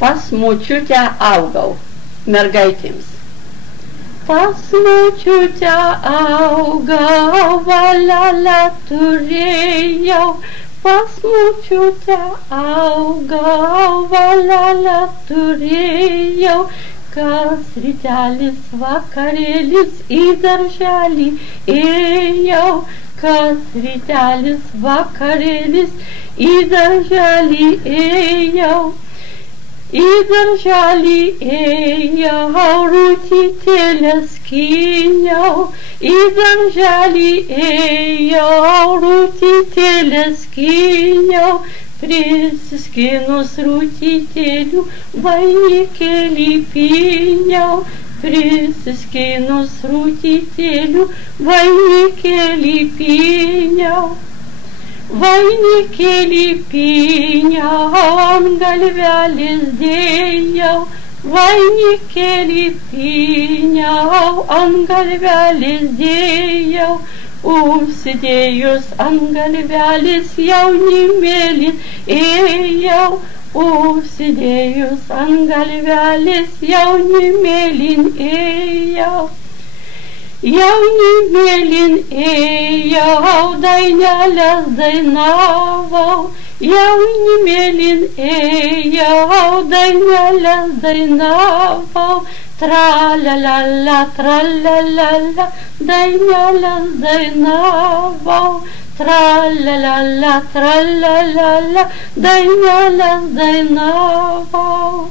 Pas močiutę augau, mergaitėms. Pas močiutę augau, valelę turėjau, pas močiutę augau, valelę turėjau, kas rytelis vakarėlis į darželį ėjau, kas rytelis vakarėlis į darželį ėjau. Į darželį ėjau, rūtytėlės skyniau, į darželį ėjau, rūtytėlės skyniau, prisiskinus rūtytėlių vainikėlį pyniau, prisiskinus rūtytėlių vainikėlį pyniau. Vainikėlį pyniau, ant galvelės dėjau, vainikėlį pyniau, ant galvelės dėjau, užsidėjus ant galvelės jaunimėlin ėjau, užsidėjus ant galvelės jaunimėlin ėjau. Jaunimėlin ėjau, dainelės dainavau, jaunimėlin ėjau, dainelės dainavau, tralalala, tralalala, dainelės dainavau, tralalala, tralalala, dainelės dainavau.